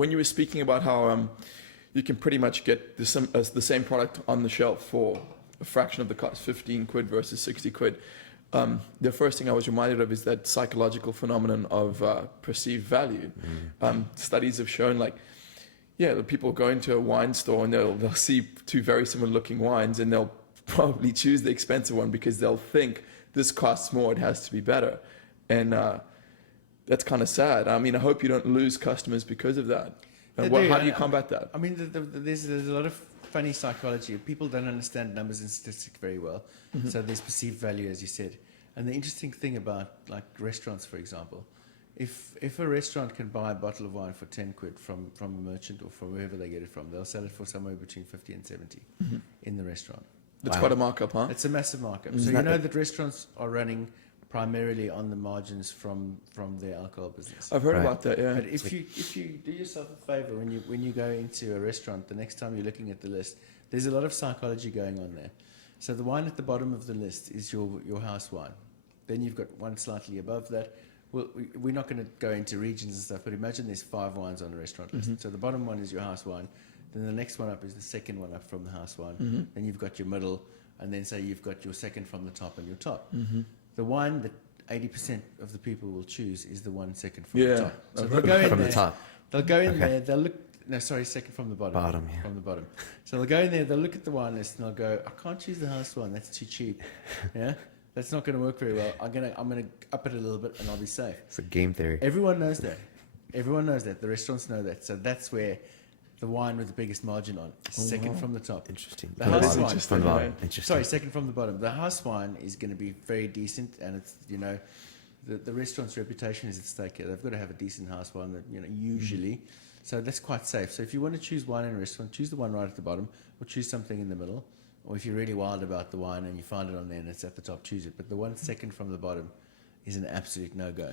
when you were speaking about how you can pretty much get the same product on the shelf for a fraction of the cost, 15 quid versus 60 quid, the first thing I was reminded of is that psychological phenomenon of perceived value. Studies have shown, like, the people go into a wine store and they'll see two very similar looking wines and they'll probably choose the expensive one because they'll think this costs more, it has to be better. And that's kind of sad. I mean, I hope you don't lose customers because of that. How do you combat that? I mean, there's a lot of funny psychology. People don't understand numbers and statistics very well. So there's perceived value, as you said. And the interesting thing about, like, restaurants, for example, if a restaurant can buy a bottle of wine for 10 quid from a merchant or from wherever they get it from, they'll sell it for somewhere between 50 and 70 in the restaurant. That's quite a markup, huh? It's a massive markup. So you know that restaurants are running primarily on the margins from their alcohol business. I've heard about that, yeah. But if you do yourself a favor when you go into a restaurant, the next time you're looking at the list, there's a lot of psychology going on there. So the wine at the bottom of the list is your house wine. Then you've got one slightly above that. Well, we're not going to go into regions and stuff, but imagine there's 5 wines on the restaurant list. So the bottom one is your house wine. Then the next one up is the second one up from the house wine. Then you've got your middle, and then say you've got your second from the top and your top. The wine that 80% of the people will choose is the one second from the top. So they'll go in from there. the top. They'll go in there. They'll look. No, sorry, second from the bottom. Bottom, yeah. From the bottom. So they'll go in there. They'll look at the wine list and they'll go, I can't choose the house wine. That's too cheap. Yeah, that's not going to work very well. I'm gonna up it a little bit and I'll be safe. It's a game theory. Everyone knows that. Everyone knows that. The restaurants know that. So that's where the wine with the biggest margin on is second from the top. Interesting. The house wine. From the bottom. Interesting. Sorry, second from the bottom. The house wine is going to be very decent, and it's the restaurant's reputation is at stake here. They've got to have a decent house wine that usually. So that's quite safe. So if you want to choose wine in a restaurant, choose the one right at the bottom, or choose something in the middle. Or if you're really wild about the wine and you find it on there and it's at the top, choose it. But the one second from the bottom is an absolute no-go.